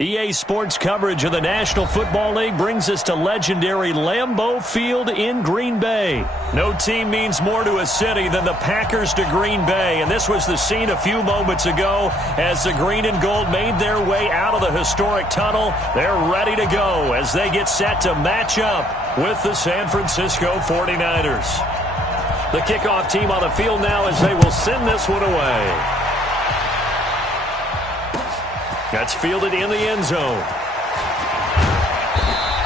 EA Sports coverage of the National Football League brings us to legendary Lambeau Field in Green Bay. No team means more to a city than the Packers to Green Bay, and this was the scene a few moments ago as the green and gold made their way out of the historic tunnel. They're ready to go as they get set to match up with the San Francisco 49ers. The kickoff team on the field now as they will send this one away. That's fielded in the end zone.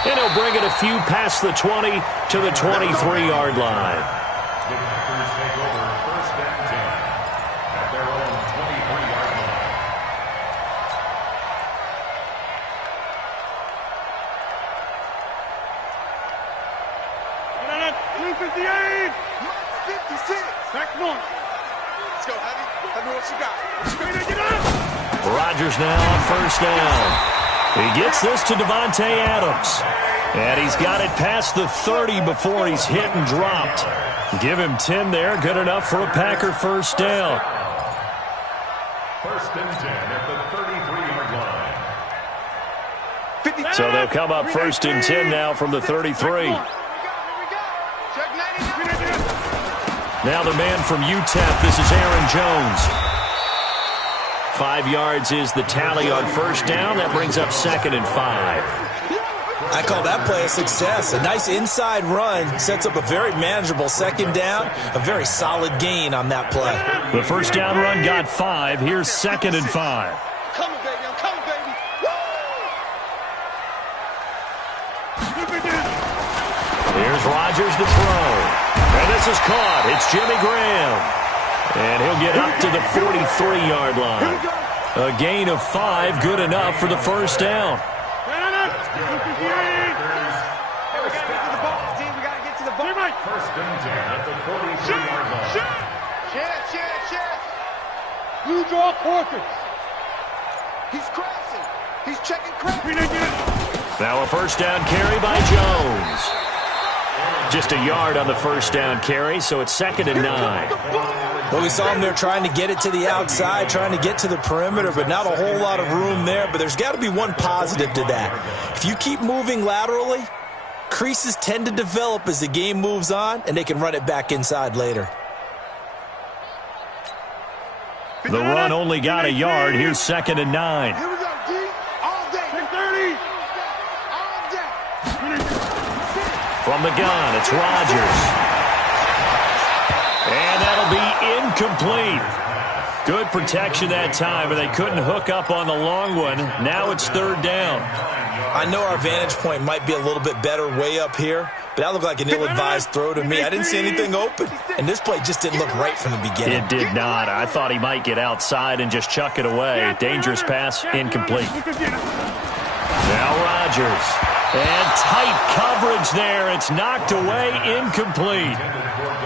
And he'll bring it a few past the 20 to the 23-yard line. The Packers take over first and 10 at their own 23-yard line. Got it, 258. 56. Back one. Let's go, Heavy. Tell me what you got. Get up. Rodgers now on first down. He gets this to Devontae Adams. And he's got it past the 30 before he's hit and dropped. Give him 10 there. Good enough for a Packer first down. First and 10 at the 33-yard line. So they'll come up first and 10 now from the 33. Now the man from UTEP. This is Aaron Jones. 5 yards is the tally on first down. That brings up 2nd and 5. I call that play a success. A nice inside run sets up a very manageable second down. A very solid gain on that play. The first down run got 5. Here's 2nd and 5. Coming, baby. I'm coming, baby. Here's Rodgers to throw. And this is caught. It's Jimmy Graham. And he'll get up to the 43-yard line. A gain of 5, good enough for the first down. First and 10 at the 43-yard line. Check. You draw quarters. He's crashing. He's checking crap. Now a first down carry by Jones. Just a yard on the first down carry, so it's 2nd and 9. Well, we saw him there trying to get it to the outside, trying to get to the perimeter, but not a whole lot of room there. But there's got to be one positive to that. If you keep moving laterally, creases tend to develop as the game moves on, and they can run it back inside later. The run only got a yard. Here's 2nd and 9. Here we go, D. All day. 30. All day. From the gun, it's Rodgers. And that'll be incomplete. Good protection that time, and they couldn't hook up on the long one. Now it's 3rd down. I know our vantage point might be a little bit better way up here, but that looked like an ill-advised throw to me. I didn't see anything open, and this play just didn't look right from the beginning. It did not. I thought he might get outside and just chuck it away. Dangerous pass, incomplete. Now Rodgers. And tight coverage there. It's knocked away, incomplete.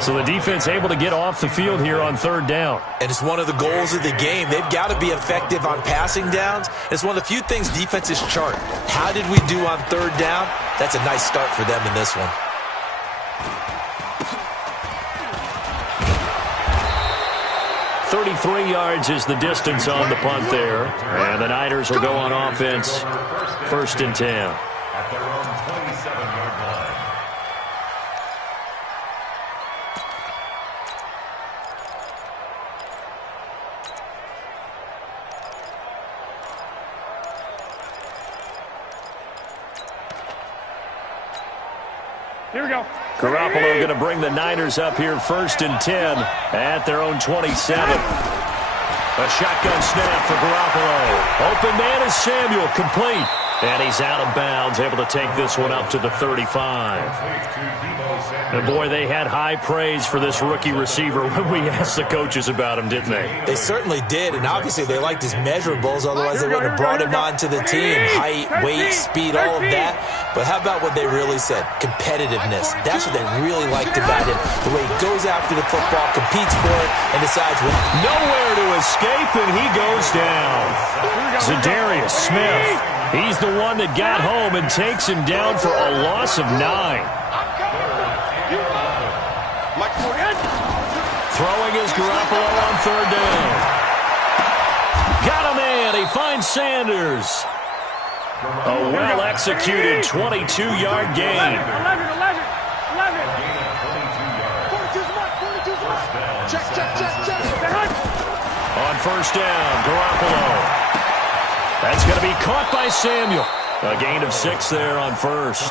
So the defense able to get off the field here on 3rd down. And it's one of the goals of the game. They've got to be effective on passing downs. It's one of the few things defenses chart. How did we do on 3rd down? That's a nice start for them in this one. .33 yards is the distance on the punt there. And the Niners will go on offense. 1st and 10. At their own 27-yard line. Here we go. Garoppolo going to bring the Niners up here 1st and 10 at their own 27. A shotgun snap for Garoppolo. Open man is Samuel, complete. And he's out of bounds, able to take this one up to the 35. And boy, they had high praise for this rookie receiver when we asked the coaches about him, didn't they? They certainly did, and obviously they liked his measurables, otherwise they wouldn't have brought him onto the team. Height, weight, speed, all of that. But how about what they really said? Competitiveness. That's what they really liked about him. The way he goes after the football, competes for it, and decides when. Nowhere to escape, and he goes down. Zadarius Smith. He's the one that got home and takes him down for a loss of 9. Throwing is Garoppolo on 3rd down. Got a man. He finds Sanders. A well-executed 22-yard gain. 11. Check. On first down, Garoppolo. That's going to be caught by Samuel. A gain of 6 there on first.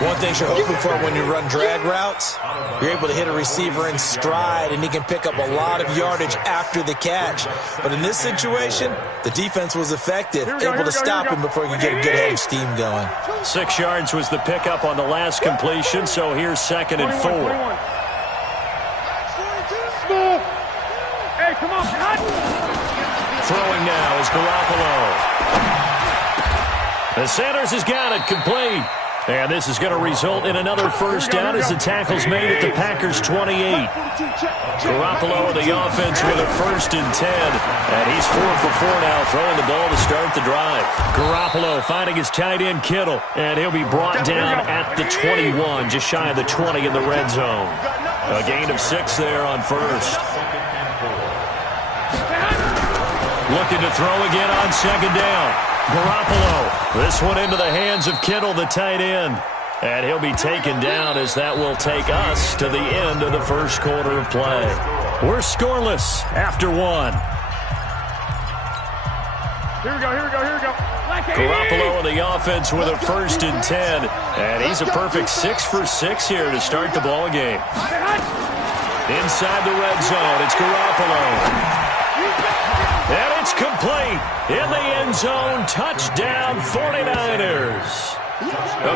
One thing you're hoping for when you run drag routes, you're able to hit a receiver in stride, and he can pick up a lot of yardage after the catch. But in this situation, the defense was effective, able to stop him before he could get a good head of steam going. 6 yards was the pickup on the last completion, so here's 2nd and 4. Hey, come on, Throwing now is Garoppolo. The Sanders has got it complete. And this is going to result in another first down as the tackle's made at the Packers' 28. Garoppolo of the offense with a 1st and 10. And he's 4 for 4 now, throwing the ball to start the drive. Garoppolo finding his tight end Kittle. And he'll be brought down at the 21, just shy of the 20 in the red zone. A gain of 6 there on first. Looking to throw again on 2nd down. Garoppolo, this one into the hands of Kittle, the tight end. And he'll be taken down as that will take us to the end of the first quarter of play. We're scoreless after 1. Here we go. Garoppolo in the offense with a 1st and 10. And he's a perfect 6 for 6 here to start the ball game. Inside the red zone, it's Garoppolo. And it's complete. In the end zone, touchdown 49ers.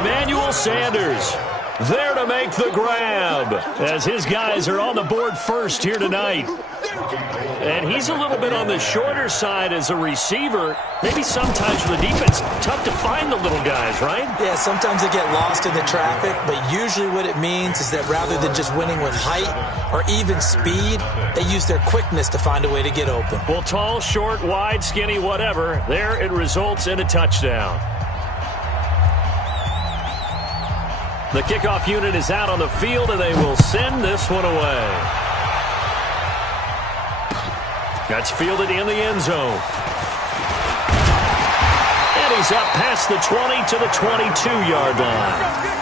Emmanuel Sanders there to make the grab as his guys are on the board first here tonight. And he's a little bit on the shorter side as a receiver. Maybe sometimes for the defense, tough to find the little guys, right? Yeah, sometimes they get lost in the traffic, but usually what it means is that rather than just winning with height or even speed, they use their quickness to find a way to get open. Well, tall, short, wide, skinny, whatever, there it results in a touchdown. The kickoff unit is out on the field, and they will send this one away. That's fielded in the end zone. And he's up past the 20 to the 22-yard line.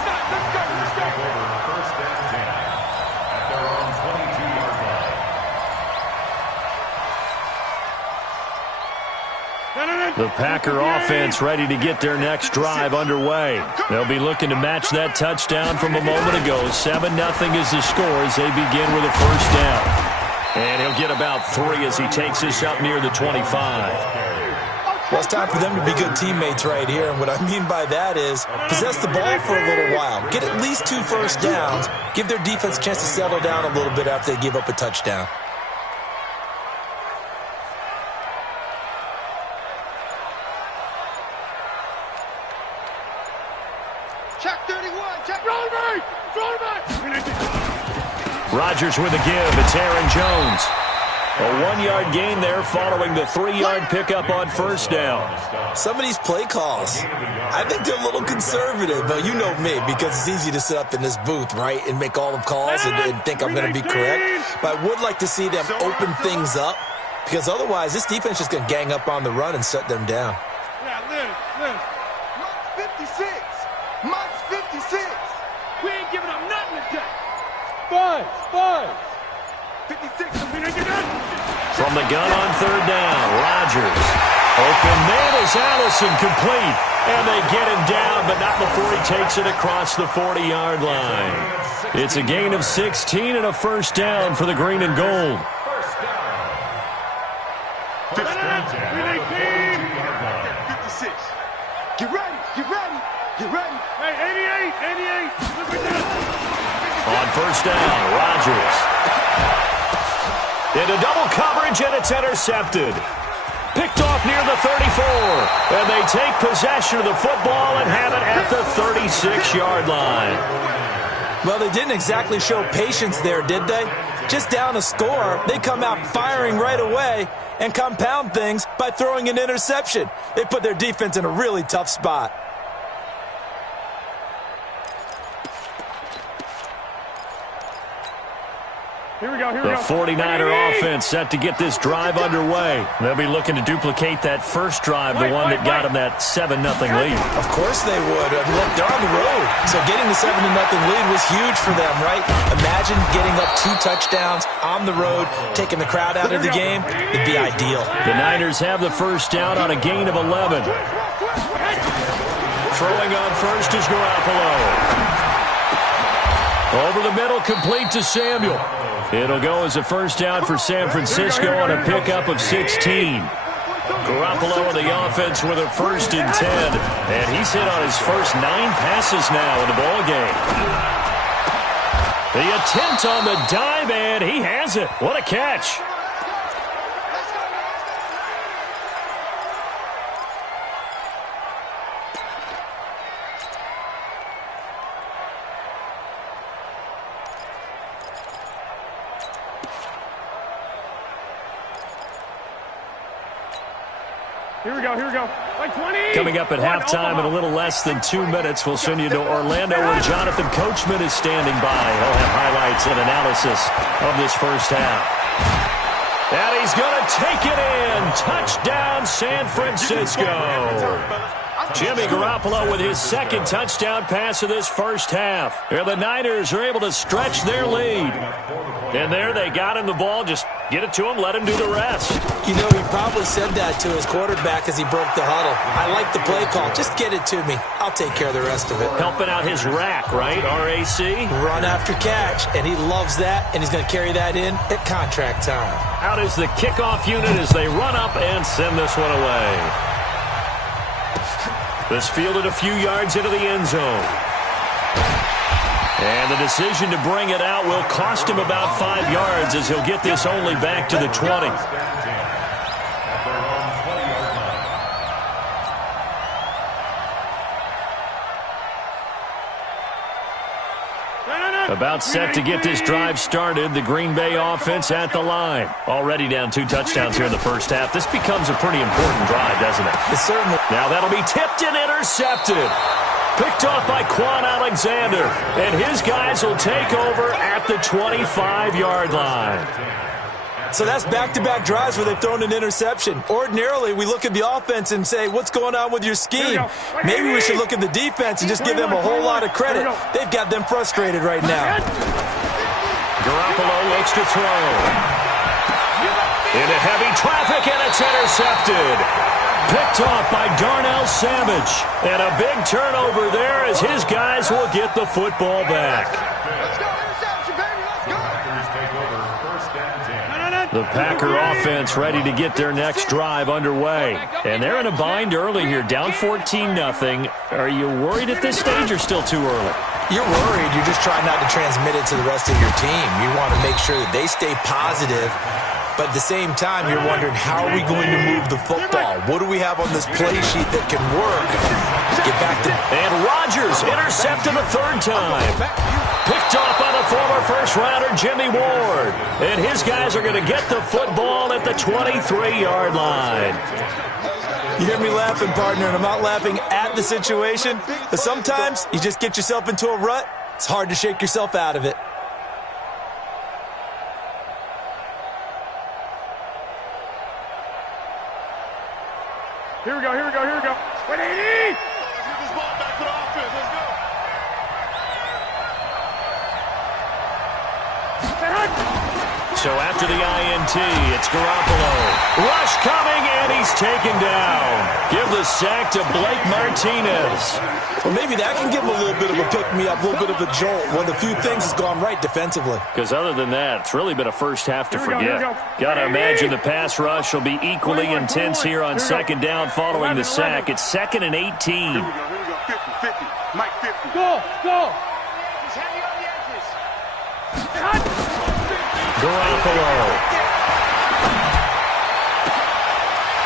The Packer offense ready to get their next drive underway. They'll be looking to match that touchdown from a moment ago. 7-0 is the score as they begin with a first down. And he'll get about 3 as he takes this up near the 25. Well, it's time for them to be good teammates right here. And what I mean by that is possess the ball for a little while. Get at least 2 first downs. Give their defense a chance to settle down a little bit after they give up a touchdown. Check 31. Check. Roll back. Rodgers with a give. It's Aaron Jones. A 1-yard gain there following the 3-yard pickup on first down. Some of these play calls, I think they're a little conservative, but you know me, because it's easy to sit up in this booth, right, and make all the calls and think I'm going to be correct. But I would like to see them open things up, because otherwise this defense is going to gang up on the run and shut them down. Yeah, Lynn. Mark's 56. Mark's 56. We ain't giving up nothing today. Five. 56. From the gun on third down, Rodgers. Open man is Allison, complete. And they get him down, but not before he takes it across the 40-yard line. It's a gain of 16 and a first down for the green and gold. Get ready. Hey, 88. Look at that. On first down, Rodgers. Into double coverage, and it's intercepted. Picked off near the 34. And they take possession of the football and have it at the 36-yard line. Well, they didn't exactly show patience there, did they? Just down a score, they come out firing right away and compound things by throwing an interception. They put their defense in a really tough spot. The 49er offense set to get this drive underway. They'll be looking to duplicate that first drive, the one that got them that 7-0 lead. Of course they would. Look, they're on the road, so getting the 7-0 lead was huge for them, right? Imagine getting up 2 touchdowns on the road, taking the crowd out of the game. It'd be ideal. The Niners have the first down on a gain of 11. Throwing on first is Garoppolo. Over the middle, complete to Samuel. It'll go as a first down for San Francisco on a pickup of 16. Garoppolo on the offense with a 1st and 10. And he's hit on his first 9 passes now in the ball game. The attempt on the dive, and he has it. What a catch. Here we go. Like 20. Coming up at halftime in a little less than 2 minutes, we'll send you to Orlando where Jonathan Coachman is standing by. He'll have highlights and analysis of this first half. And he's going to take it in. Touchdown, San Francisco. Jimmy Garoppolo with his 2nd touchdown pass of this first half. And the Niners are able to stretch their lead. And there they got him the ball. Just get it to him, let him do the rest. You know, he probably said that to his quarterback as he broke the huddle. I like the play call. Just get it to me. I'll take care of the rest of it. Helping out his rack, right? R-A-C? Run after catch, and he loves that, and he's going to carry that in at contract time. Out is the kickoff unit as they run up and send this one away. This fielded a few yards into the end zone. And the decision to bring it out will cost him about 5 yards as he'll get this only back to the 20. About set to get this drive started. The Green Bay offense at the line. Already down 2 touchdowns here in the first half. This becomes a pretty important drive, doesn't it? It certainly. Now that'll be tipped and intercepted. Picked off by Quan Alexander. And his guys will take over at the 25-yard line. So that's back-to-back drives where they've thrown an interception. Ordinarily, we look at the offense and say, what's going on with your scheme? Maybe we should look at the defense and just give them a whole lot of credit. They've got them frustrated right now. Garoppolo looks to throw. Into heavy traffic, and it's intercepted. Picked off by Darnell Savage. And a big turnover there as his guys will get the football back. The Packer offense ready to get their next drive underway. And they're in a bind early here, down 14-0. Are you worried at this stage or still too early? You're worried. You're just trying not to transmit it to the rest of your team. You want to make sure that they stay positive. But at the same time, you're wondering, how are we going to move the football? What do we have on this play sheet that can work? Get back to... And Rodgers intercepted a 3rd time. Picked off by the former first-rounder Jimmy Ward. And his guys are going to get the football at the 23-yard line. You hear me laughing, partner, and I'm not laughing at the situation. But sometimes you just get yourself into a rut. It's hard to shake yourself out of it. Here we go. Wait, 80! Get this ball back to the offense. Let's go. So after the INT, it's Garoppolo. Rush coming, and he's taken down. Give the sack to Blake Martinez. Well, maybe that can give him a little bit of a pick-me-up, a little bit of a jolt when a few things has gone right defensively. Because other than that, it's really been a first half to forget. Got to imagine the pass rush will be equally intense here on 2nd down following the sack. It's 2nd and 18. Here we go. 50. Mike 50. Go. He's heavy on the edges. Garoppolo.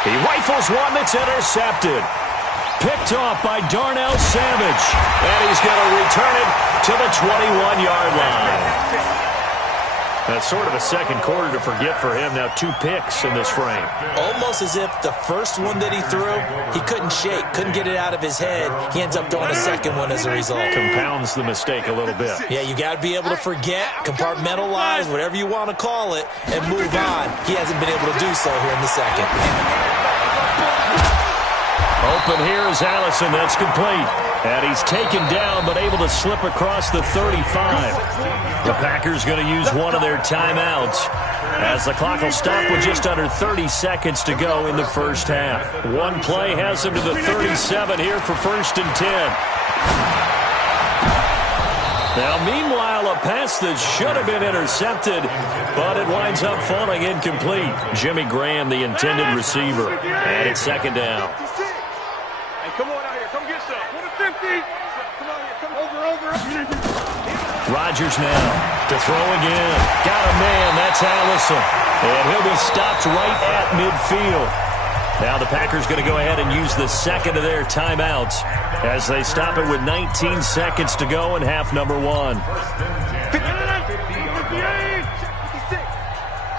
He rifles one that's intercepted. Picked off by Darnell Savage. And he's going to return it to the 21-yard line. That's sort of a second quarter to forget for him. Now 2 picks in this frame. Almost as if the first one that he threw, he couldn't shake, couldn't get it out of his head. He ends up throwing a second one as a result. Compounds the mistake a little bit. Yeah, you got to be able to forget, compartmentalize, whatever you want to call it, and move on. He hasn't been able to do so here in the second. Open here is Allison. That's complete. And he's taken down, but able to slip across the 35. The Packers going to use one of their timeouts, as the clock will stop with just under 30 seconds to go in the first half. One play has them to the 37 here for 1st and 10. Now, meanwhile, a pass that should have been intercepted, but it winds up falling incomplete. Jimmy Graham, the intended receiver. And it's 2nd down. Hey, come on out here. Come get some. 50. Come on here. Come over. Rodgers now to throw again. Got a man. That's Allison. And he'll be stopped right at midfield. Now the Packers going to go ahead and use the second of their timeouts as they stop it with 19 seconds to go in half number 1. 58. 56.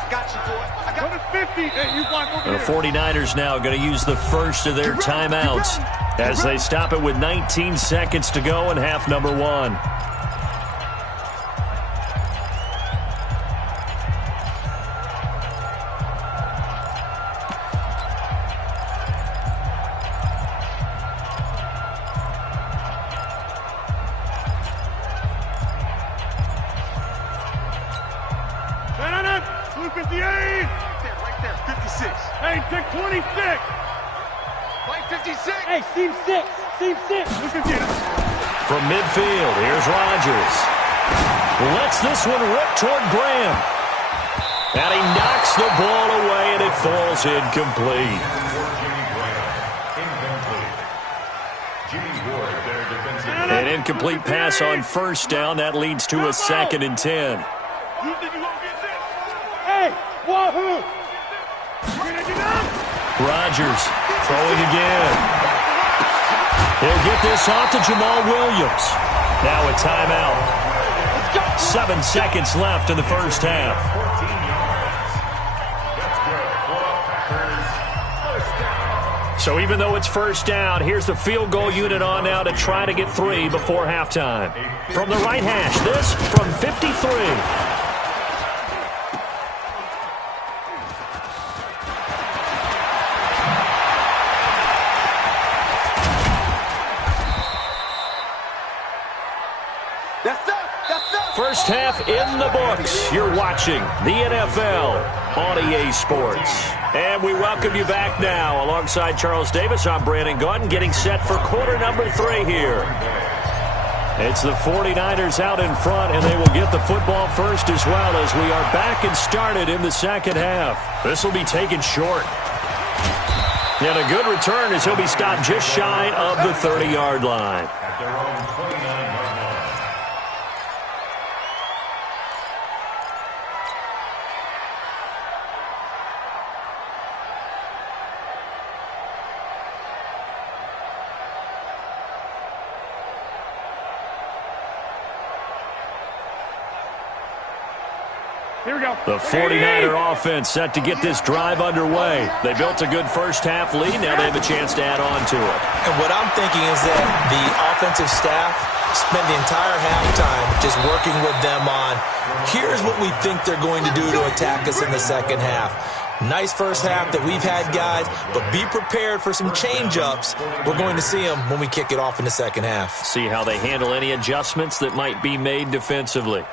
Got you, boy. I got it. 50. Hey, you block over The 49ers now going to use the first of their timeouts as they stop it with 19 seconds to go in half number 1. From midfield, here's Rodgers. Lets this one rip toward Graham. And he knocks the ball away, and it falls incomplete. An incomplete pass on 1st down. That leads to a 2nd and 10. Hey, wahoo! Rodgers throwing again. He'll get this off to Jamal Williams. Now a timeout. 7 seconds left in the first half. So even though it's 1st down, here's the field goal unit on now to try to get 3 before halftime. From the right hash, this from 53. First half in the books. You're watching the NFL on EA Sports. And we welcome you back now. Alongside Charles Davis, I'm Brandon Gaudin, getting set for quarter number 3 here. It's the 49ers out in front, and they will get the football first as well as we are back and started in the second half. This will be taken short. And a good return as he'll be stopped just shy of the 30-yard line. At their own 29-yard line. Here we go. The 49er offense set to get this drive underway. They built a good first half lead. Now they have a chance to add on to it. And what I'm thinking is that the offensive staff spent the entire halftime just working with them on, here's what we think they're going to do to attack us in the second half. Nice first half that we've had, guys, but be prepared for some change-ups. We're going to see them when we kick it off in the second half. See how they handle any adjustments that might be made defensively.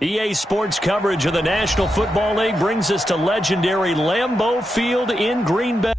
EA Sports coverage of the National Football League brings us to legendary Lambeau Field in Green Bay.